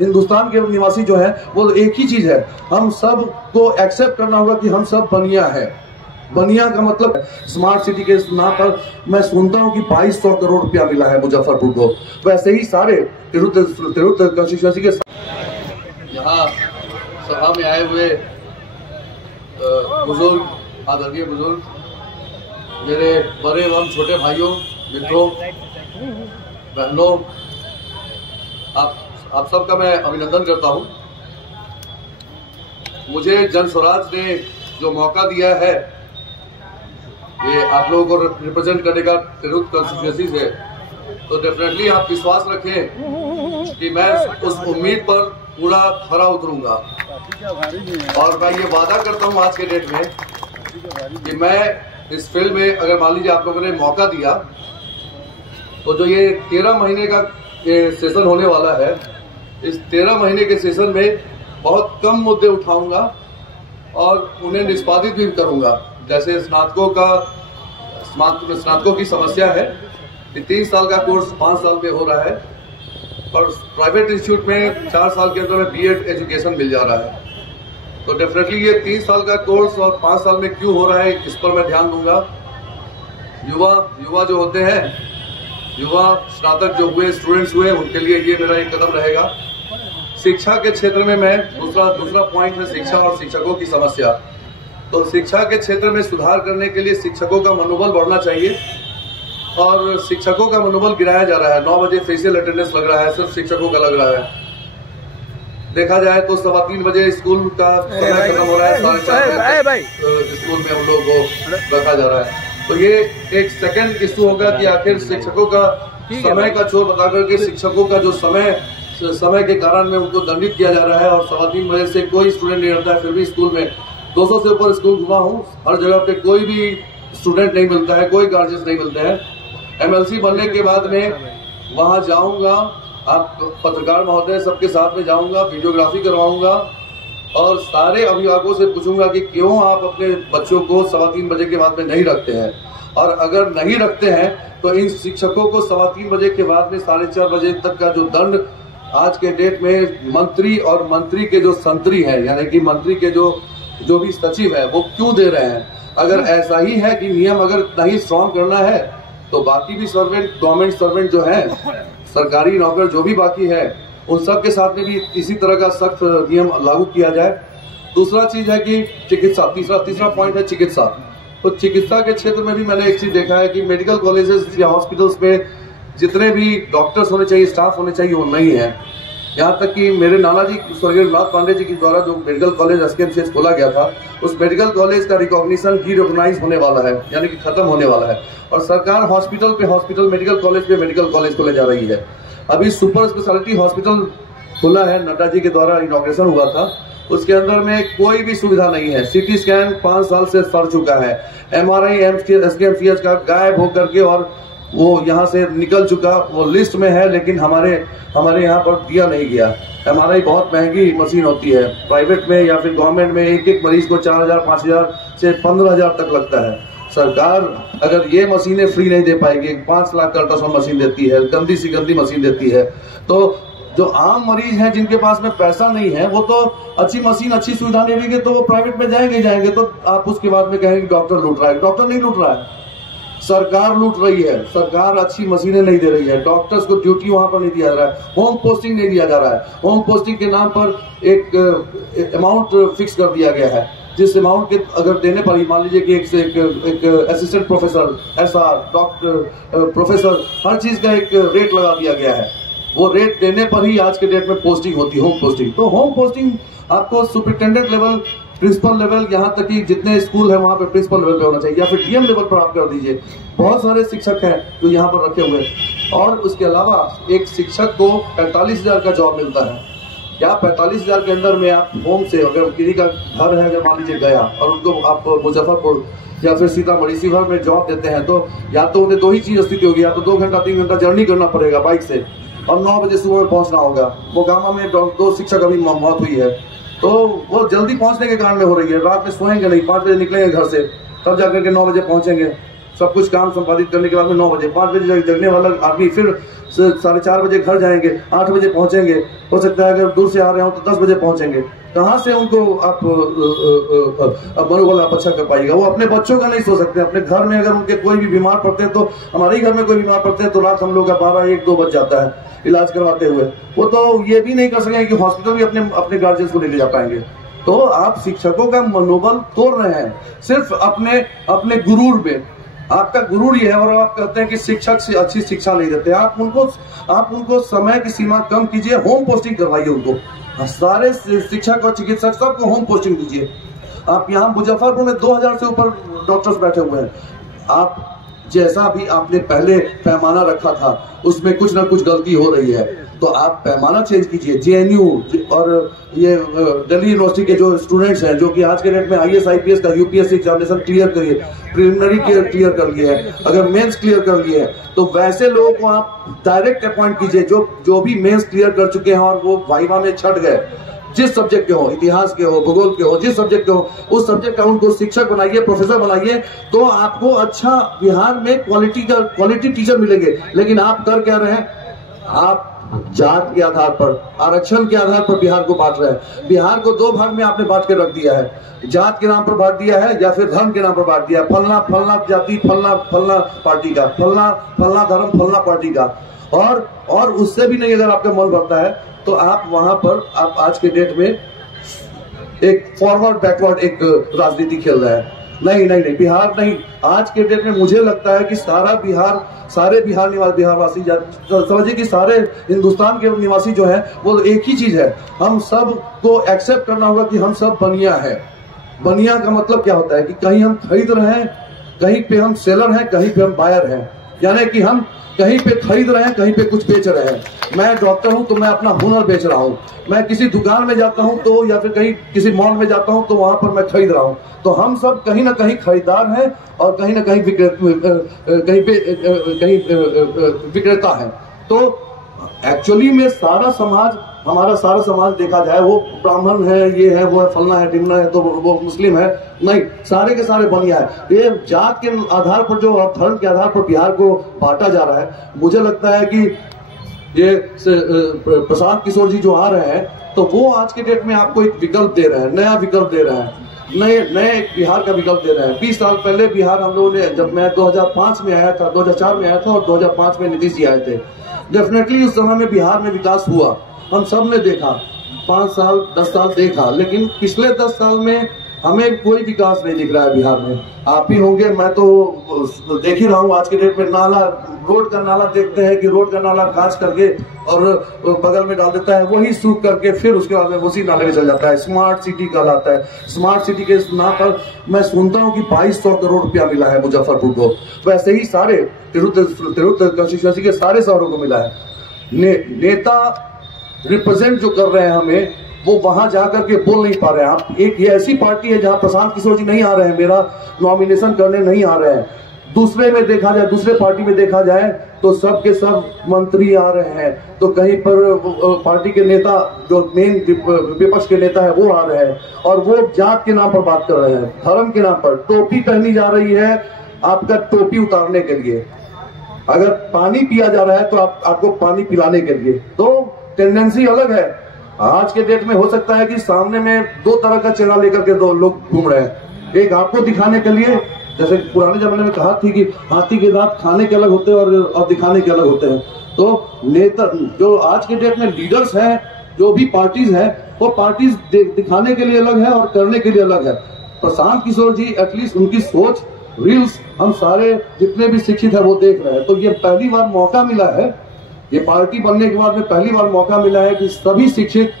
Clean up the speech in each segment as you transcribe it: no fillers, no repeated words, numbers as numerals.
हिंदुस्तान के निवासी जो है वो एक ही चीज है, हम सब को एक्सेप्ट करना होगा कि हम सब बनिया है। बनिया का मतलब स्मार्ट सिटी के नाम पर मैं सुनता हूं कि 2200 करोड़ रुपया मिला है मुजफ्फरपुर को, वैसे ही सारे तिरुत कंस्टिट्यूएंसी के यहाँ सभा में आए हुए बुजुर्ग, आदरणीय बुजुर्ग, मेरे बड़े एवं छोटे भाइयों, मित्रों, बहनों, आप सबका मैं अभिनंदन करता हूं। मुझे जन स्वराज ने जो मौका दिया है ये आप लोगों को रिप्रेजेंट करने का तिरुत कंस्टिट्यूएंसी से, तो डेफिनेटली आप विश्वास रखें कि मैं उस उम्मीद पर पूरा खरा उतरूंगा। और मैं ये वादा करता हूं आज के डेट में कि मैं इस फील्ड में, अगर मान लीजिए आप लोगों ने मौका दिया, तो जो ये 13 महीने का सेशन होने वाला है, इस 13 महीने के सेशन में बहुत कम मुद्दे उठाऊंगा और उन्हें निष्पादित भी करूंगा। जैसे स्नातकों की समस्या है, 3 साल का कोर्स 5 साल में हो रहा है और प्राइवेट इंस्टीट्यूट में 4 साल के अंदर में बीएड एजुकेशन मिल जा रहा है। तो डेफिनेटली ये 3 साल का कोर्स और 5 साल में क्यों हो रहा है, इस पर मैं ध्यान दूंगा। युवा जो होते हैं, युवा स्नातक जो हुए, स्टूडेंट्स हुए, उनके लिए ये मेरा एक कदम रहेगा। शिक्षा के क्षेत्र में मैं दूसरा पॉइंट है शिक्षा और शिक्षकों की समस्या। तो शिक्षा के क्षेत्र में सुधार करने के लिए शिक्षकों का मनोबल बढ़ना चाहिए और शिक्षकों का मनोबल गिराया जा रहा है। 9 बजे फेशियल अटेंडेंस लग रहा है, सिर्फ शिक्षकों का लग रहा है। देखा जाए तो 3:15 बजे स्कूल का समय खत्म हो रहा है, 4:30 स्कूल में हम लोगों को रखा जा रहा है। तो ये एक सेकंड इश्यू होगा कि आखिर शिक्षकों का समय का चोर बता करके शिक्षकों का जो समय के कारण में उनको दंडित किया जा रहा है और 3:15 बजे से कोई स्टूडेंट नहीं रहता है। फिर भी स्कूल में 200 से ऊपर स्कूल घुमा हूँ, हर जगह पे कोई भी स्टूडेंट नहीं मिलता है, कोई गार्जियन नहीं मिलते हैं। एमएलसी बनने के बाद में वहां जाऊंगा, आप पत्रकार महोदय सबके साथ में जाऊंगा, वीडियोग्राफी करवाऊंगा और सारे अभिभावकों से पूछूंगा कि क्यों आप अपने बच्चों को 3:15 बजे के बाद में नहीं रखते हैं, और अगर नहीं रखते हैं तो इन शिक्षकों को 3:15 बजे के बाद में 4:30 बजे तक का जो दंड आज के डेट में मंत्री और मंत्री के जो संतरी है, यानी कि मंत्री के जो भी सचिव है, वो क्यों दे रहे हैं। अगर ऐसा ही है कि नियम अगर नहीं स्ट्रॉन्ग करना है तो बाकी भी सर्वेंट, गवर्नमेंट सर्वेंट जो है, सरकारी नौकर जो भी बाकी है, उन सब के साथ में भी इसी तरह का सख्त नियम लागू किया जाए। दूसरा चीज है कि चिकित्सा, तीसरा पॉइंट है चिकित्सा। तो चिकित्सा के क्षेत्र में भी मैंने एक चीज देखा है कि मेडिकल कॉलेजेस या हॉस्पिटल्स में जितने भी डॉक्टर्स होने चाहिए, स्टाफ होने चाहिए, वो नहीं है। यहाँ तक कि मेरे नाना जी स्वर्गीय नाथ पांडे जी के द्वारा जो मेडिकल कॉलेज एसकेएमसीएच खोला गया था, उस मेडिकल कॉलेज का रिकॉग्निशन रीऑर्गेनाइज होने वाला है, यानी कि खत्म होने वाला है। और सरकार हॉस्पिटल पे हॉस्पिटल, मेडिकल कॉलेज पे मेडिकल कॉलेज को ले जा रही है। अभी सुपर स्पेशलिटी हॉस्पिटल खुला है, नड्डा जी के द्वारा इनॉग्रेशन हुआ था, उसके अंदर में कोई भी सुविधा नहीं है। सीटी स्कैन 5 साल से सड़ चुका है, एमआरआई एसकेएमसीएच का गायब होकर के और वो यहाँ से निकल चुका, वो लिस्ट में है लेकिन हमारे यहाँ पर दिया नहीं गया। एमआरआई बहुत महंगी मशीन होती है, प्राइवेट में या फिर गवर्नमेंट में एक मरीज को 4,000, 5,000 से 15,000 तक लगता है। सरकार अगर ये मशीनें फ्री नहीं दे पाएगी, 5 लाख का अल्ट्रासाउंड मशीन देती है, गंदी सी गंदी मशीन देती है, तो जो आम मरीज हैं जिनके पास में पैसा नहीं है, वो तो अच्छी मशीन, अच्छी सुविधा नहीं लेंगे तो वो प्राइवेट में जाएंगे। तो आप उसके बाद में कहेंगे डॉक्टर लूट रहा है। डॉक्टर नहीं लूट रहा है, सरकार लूट रही है। सरकार अच्छी मशीनें नहीं दे रही है, डॉक्टर्स को ड्यूटी वहां पर नहीं दिया जा रहा है, होम पोस्टिंग नहीं दिया जा रहा है। होम पोस्टिंग के नाम पर एक अमाउंट फिक्स कर दिया गया है, जिस अमाउंट के अगर देने पर ही मान लीजिए कि एक assistant professor, SR, doctor, professor, हर चीज का एक रेट लगा दिया गया है। वो रेट देने पर ही आज के डेट में पोस्टिंग होती है, होम पोस्टिंग। तो होम पोस्टिंग आपको सुपरिटेंडेंट लेवल, प्रिंसिपल लेवल, यहाँ तक कि जितने स्कूल है वहाँ पे प्रिंसिपल लेवल पे होना चाहिए, या फिर डीएम लेवल पर आप कर दीजिए। बहुत सारे शिक्षक हैं जो यहाँ पर रखे हुए हैं। और उसके अलावा एक शिक्षक को 45,000 का जॉब मिलता है। क्या 45,000 के अंदर में आप होम से, अगर किसी का घर है, अगर मान लीजिए गया और उनको आप मुजफ्फरपुर या फिर सीतामढ़ी, शिवहर में जॉब देते हैं, तो या तो उन्हें 2 ही चीज स्थिति होगी, या तो 2 घंटा 3 घंटा जर्नी करना पड़ेगा बाइक से और 9 बजे सुबह में पहुंचना होगा। मोकामा में 2 शिक्षक अभी मौत हुई है, तो वो जल्दी पहुंचने के कारण में हो रही है। रात में सोएंगे नहीं, 5 बजे निकलेंगे घर से, तब जाकर के 9 बजे पहुंचेंगे। सब कुछ काम संपादित करने के बाद में 9 बजे 5 बजे जगने वाला आदमी फिर 4:30 बजे घर जाएंगे, 8 बजे पहुंचेंगे। हो सकता है अगर दूर से आ रहे हो तो 10 बजे पहुंचेंगे। कहाँ से उनको आप मनोबल आप अच्छा कर पाएगा? वो अपने बच्चों का नहीं सोच सकते। अपने घर में अगर उनके कोई भी बीमार पड़ते हैं, तो हमारे ही घर में कोई बीमार पड़ते हैं तो रात हम लोग का 12-1-2 बज जाता है इलाज करवाते हुए। वो तो ये भी नहीं कर सकेंगे कि हॉस्पिटल भी अपने गार्जियंस को ले जा पाएंगे। तो आप शिक्षकों का मनोबल तोड़ रहे हैं सिर्फ अपने गुरूर में। आपका गुरूर ये है और आप कहते हैं कि शिक्षक से अच्छी शिक्षा नहीं देते। आप उनको समय की सीमा कम कीजिए, होम पोस्टिंग करवाइए उनको। सारे शिक्षक और चिकित्सक सबको होम पोस्टिंग दीजिए। आप यहाँ मुजफ्फरपुर में 2000 से ऊपर डॉक्टर्स बैठे हुए हैं। आप जैसा भी आपने पहले पैमाना रखा था उसमें कुछ ना कुछ गलती हो रही है, तो आप पैमाना चेंज कीजिए। जेएनयू और ये दिल्ली यूनिवर्सिटी के जो स्टूडेंट्स हैं, जो कि आज के डेट में IAS IPS का यूपीएससी एग्जामिनेशन क्लियर करिए, प्रिलिमिनरी क्लियर कर लिए है, अगर मेंस क्लियर कर लिए है तो वैसे लोगों को आप डायरेक्ट अपॉइंट कीजिए जो भी मेंस क्लियर कर चुके हैं और वो वाइवा में छट गए, जिस सब्जेक्ट के हो, इतिहास के हो, भूगोल के हो, जिस सब्जेक्ट के हो, उस सब्जेक्ट का उनको शिक्षक बनाइए, प्रोफेसर बनाइए। तो आपको अच्छा बिहार में क्वालिटी टीचर मिलेंगे। लेकिन आप कर क्या रहे हैं? आप जात के आधार पर, आरक्षण के आधार पर बिहार को बांट रहे हैं। बिहार को 2 भाग में आपने बांट के रख दिया है। जात के नाम पर बांट दिया है या फिर धर्म के नाम पर बांट दिया है। फलना जाति, फलना पार्टी का, फलना धर्म, फलना पार्टी का। और उससे भी नहीं अगर आपका मन भरता है तो आप वहां पर आप आज के डेट में एक फॉरवर्ड बैकवर्ड एक राजनीति खेल रहे हैं। नहीं, बिहार नहीं। आज के डेट में मुझे लगता है कि सारे बिहारवासी समझिए कि सारे हिंदुस्तान के निवासी जो है वो एक ही चीज है। हम सब को एक्सेप्ट करना होगा कि हम सब बनिया है। बनिया का मतलब क्या होता है कि कहीं हम खरीद रहे हैं, कहीं पे हम सेलर हैं, कहीं पे हम बायर हैं। यानी कि हम कहीं पे खरीद रहे हैं, कहीं पे कुछ बेच रहे हैं। मैं डॉक्टर हूं तो मैं अपना हुनर बेच रहा हूं। मैं किसी दुकान में जाता हूं तो या फिर कहीं किसी मॉल में जाता हूं तो वहां पर मैं खरीद रहा हूं। तो हम सब कहीं ना कहीं खरीदार हैं और कहीं ना कहीं विक्रेता हैं। तो एक्चुअली में हमारा सारा समाज देखा जाए, वो ब्राह्मण है, ये है, वो है, फलना है, ढिमना है, तो वो मुस्लिम है, नहीं, सारे के सारे बनिया है। ये जात के आधार पर जो धर्म के आधार पर बिहार को बांटा जा रहा है, मुझे लगता है कि ये प्रशांत किशोर जी जो आ रहे हैं तो वो आज के डेट में आपको एक विकल्प दे रहे हैं, नया विकल्प दे रहे हैं, नए बिहार का विकल्प दे रहे हैं। 20 साल पहले बिहार हम लोगों ने, जब मैं 2005 में आया था, 2004 में आया था और 2005 में नीतीश जी आए थे, डेफिनेटली उस समय में बिहार में विकास हुआ। हम सब ने देखा, 5 साल 10 साल देखा, लेकिन पिछले 10 साल में हमें कोई विकास नहीं दिख रहा है बिहार में। आप भी होंगे, मैं तो देख ही रहा हूँ आज के डेट में रोड का नाला देखते हैं कि रोड का नाला कांच करके और बगल में डाल देता है, वही सूख करके फिर उसके बाद में उसी नाले में चल जाता है। स्मार्ट सिटी कहलाता है। स्मार्ट सिटी के नाम पर मैं सुनता हूँ कि 2200 करोड़ रुपया मिला है मुजफ्फरपुर को। वैसे ही सारे तिरुत कंस्टिट्यूएंसी के सारे शहरों को मिला है। नेता रिप्रेजेंट जो कर रहे हैं हमें, वो वहां जाकर के बोल नहीं पा रहे हैं। आप ये ऐसी पार्टी है जहां प्रशांत किशोर जी नहीं आ रहे हैं, मेरा नॉमिनेशन करने नहीं आ रहे हैं। दूसरे पार्टी में देखा जाए तो सब के सब मंत्री आ रहे हैं, तो कहीं पर पार्टी के नेता जो मेन विपक्ष के नेता है वो आ रहे हैं और वो जात के नाम पर बात कर रहे हैं, धर्म के नाम पर। टोपी पहनी जा रही है आपका टोपी उतारने के लिए, अगर पानी पिया जा रहा है तो आपको पानी पिलाने के लिए। तो टेंडेंसी अलग है। आज के डेट में हो सकता है कि सामने में 2 तरह का चेहरा लेकर के 2 लोग घूम रहे हैं। एक आपको दिखाने के लिए, जैसे पुराने जमाने में कहा थी कि हाथी के दांत खाने के अलग होते हैं और दिखाने के अलग होते हैं। तो नेता जो आज के डेट में लीडर्स हैं, जो भी पार्टीज हैं, वो पार्टीज दिखाने के लिए अलग है और करने के लिए अलग है। प्रशांत किशोर जी एटलीस्ट उनकी सोच, रील्स हम सारे जितने भी शिक्षित है वो देख रहे हैं। तो ये पहली बार मौका मिला है, ये पार्टी बनने के बाद में पहली बार मौका मिला है कि सभी शिक्षित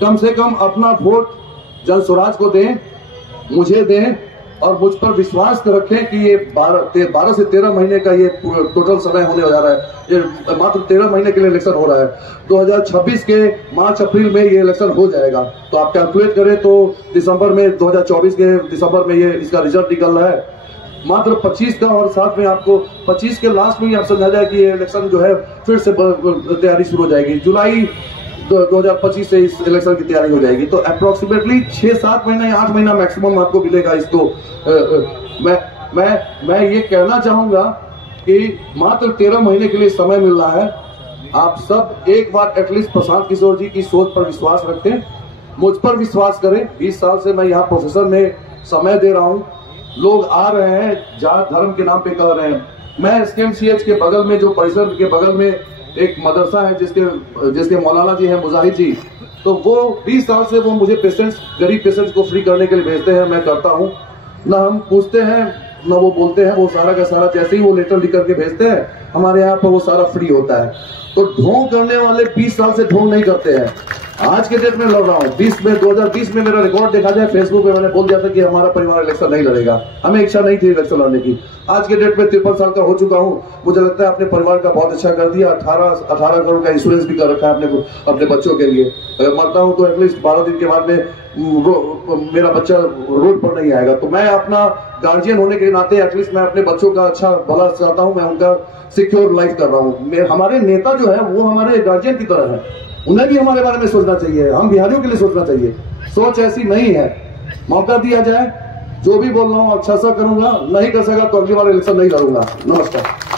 कम से कम अपना वोट जन स्वराज को दें, मुझे दें और मुझ पर विश्वास रखें कि ये 12 से 13 महीने का ये टोटल समय होने जा रहा है। ये मात्र 13 महीने के लिए इलेक्शन हो रहा है। 2026 के मार्च अप्रैल में ये इलेक्शन हो जाएगा। तो आप कैलकुलेट करें तो दिसंबर में, 2024 के दिसंबर में ये इसका रिजल्ट निकल रहा है। मात्र 25 का, और साथ में आपको 25 के लास्ट में ही आप समझा जाए कि ये इलेक्शन जो है फिर से तैयारी शुरू हो जाएगी। जुलाई 2025 से इस इलेक्शन की तैयारी हो जाएगी। तो अप्रोक्सीमेटली 6-7 महीना या 8 महीना मैक्सिमम आपको मिलेगा इसको। मैं ये कहना चाहूंगा कि मात्र 13 महीने के लिए समय मिल रहा है। आप सब एक बार एटलीस्ट प्रशांत किशोर जी की सोच पर विश्वास रखें, मुझ पर विश्वास करें। 20 साल से मैं यहाँ प्रोफेसर में समय दे रहा हूँ, लोग आ रहे हैं, जात धर्म के नाम पे कर रहे हैं। मैं SKMCH के बगल में, जो परिसर के बगल में एक मदरसा है जिसके मौलाना जी हैं, मुजाहिद जी, तो वो 20 साल से वो मुझे पेशेंट्स, गरीब पेशेंट्स को फ्री करने के लिए भेजते हैं। मैं करता हूँ, ना हम पूछते हैं ना वो बोलते हैं, वो सारा का सारा जैसे ही वो लेटर लिख करके भेजते हैं, हमारे यहाँ पर वो सारा फ्री होता है। तो ढोंग करने वाले 20 साल से ढोंग नहीं करते हैं। आज के डेट में लड़ रहा हूँ। 2020 में मेरा रिकॉर्ड देखा जाए, फेसबुक पे मैंने बोल दिया था कि हमारा परिवार इलेक्शन नहीं लड़ेगा। हमें इच्छा नहीं थी इलेक्शन लड़ने की। आज के डेट में 53 साल का हो चुका हूँ। मुझे लगता है अपने परिवार का बहुत अच्छा कर दिया। 18 करोड़ का इंश्योरेंस भी कर रखा है अपने बच्चों के लिए। अगर मरता हूँ तो एटलीस्ट 12 दिन के बाद में मेरा बच्चा रोड पर नहीं आएगा। तो मैं अपना गार्जियन होने के नाते एटलीस्ट मैं अपने बच्चों का अच्छा भला चाहता हूँ। मैं उनका सिक्योर लाइफ कर रहा हूँ। हमारे नेता जो है वो हमारे गार्जियन की तरह है, उन्हें भी हमारे बारे में सोचना चाहिए। हम बिहारियों के लिए सोचना चाहिए। सोच ऐसी नहीं है। मौका दिया जाए, जो भी बोल रहा हूँ अच्छा सा करूंगा, नहीं कर सका तो अगली बार इलेक्शन नहीं लड़ूंगा। नमस्कार।